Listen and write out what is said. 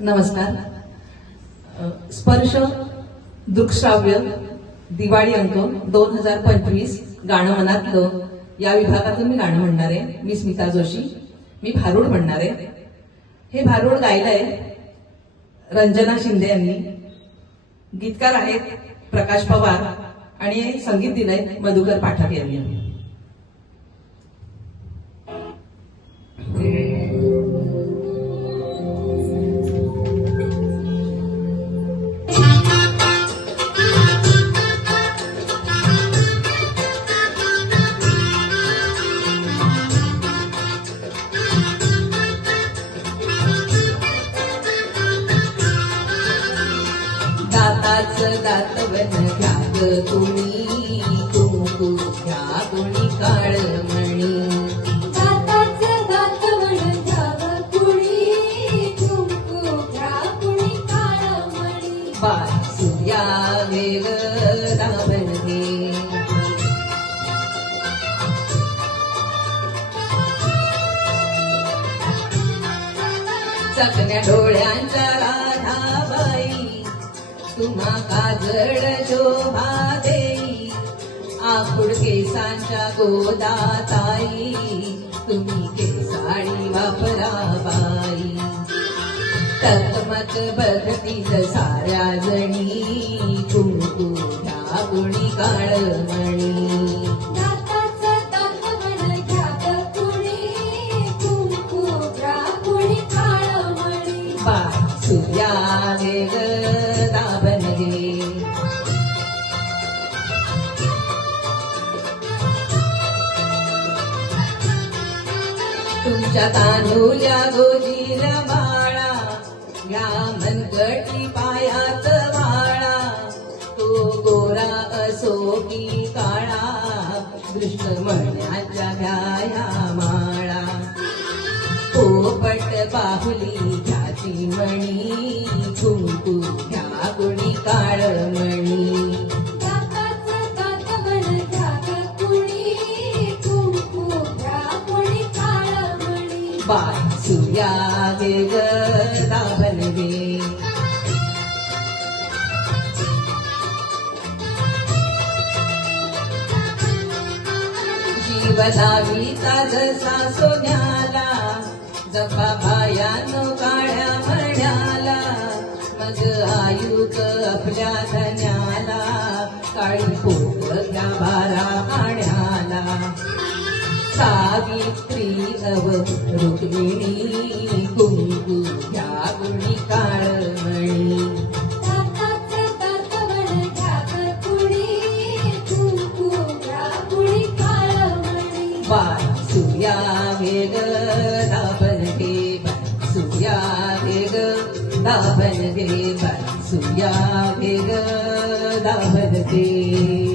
नमस्कार. स्पर्श दृकश्राव्य दिवाळी अंक 2025 गाणं मनातलं या विभागातून मी गाणं म्हणणार आहे. मी स्मिता जोशी. मी भारुड म्हणणार आहे. हे भारुड गायलंय रंजना शिंदे यांनी. गीतकार आहेत प्रकाश पवार आणि संगीत दिलंय मधुकर पाठक यांनी. दाताचं दातवन घ्या ग तुम्ही, कुंकू घ्या कुणी काळमणी. दाताचं दातवन घ्या ग कुणी, कुंकू घ्या कुणी काळमणी. बाय सूर्या वेग दाबन घे, चकण्या डोळ्यांच्या राधाबाई, तुम्हा काजळ शोभा देई. आखुड केसांच्या गोदाताई, तुम्ही केसाळी वापरा बाई. तत्मत बघतील साऱ्या जणी, कुंकू घ्या कुणी काळमणी. दाताचं दातवन घ्या ग कुणी, कुंकू घ्या कुणी काळमणी. बाय सूर्या वेग दाबन घे, तुमच्या तांदूल्या गोजीला बाळा, या मनगटी पायात वाळा. तो गोरा असो की काळा, दृष्ट म्हणण्याच्या घ्याया माळा. पोपट बाहुली घ्याची मणी, कुंकू घ्या कुणी काळमणी. दाताचं दातवन घ्या ग कुणी, कुंकू घ्या कुणी काळमणी. बाय सूर्या वेग दाबन घे, जीवनावीचा जसा सोन्याला, जपा बायानो काळ्या म्हण्याला. मग आयुक आपल्या धन्याला, काळी पोट घ्या बारा आण्याला. सावित्री अव रुक्मिणी, कुंकू घ्या कुणी काळमणी. दाताचं दातवन घ्या ग कुणी, कुंकू घ्या कुणी काळमणी. बाय सूर्या वेग दाबन घे, बाय सूर्या वेग दाबन घे, बाय सूर्या वेग दाबन घे.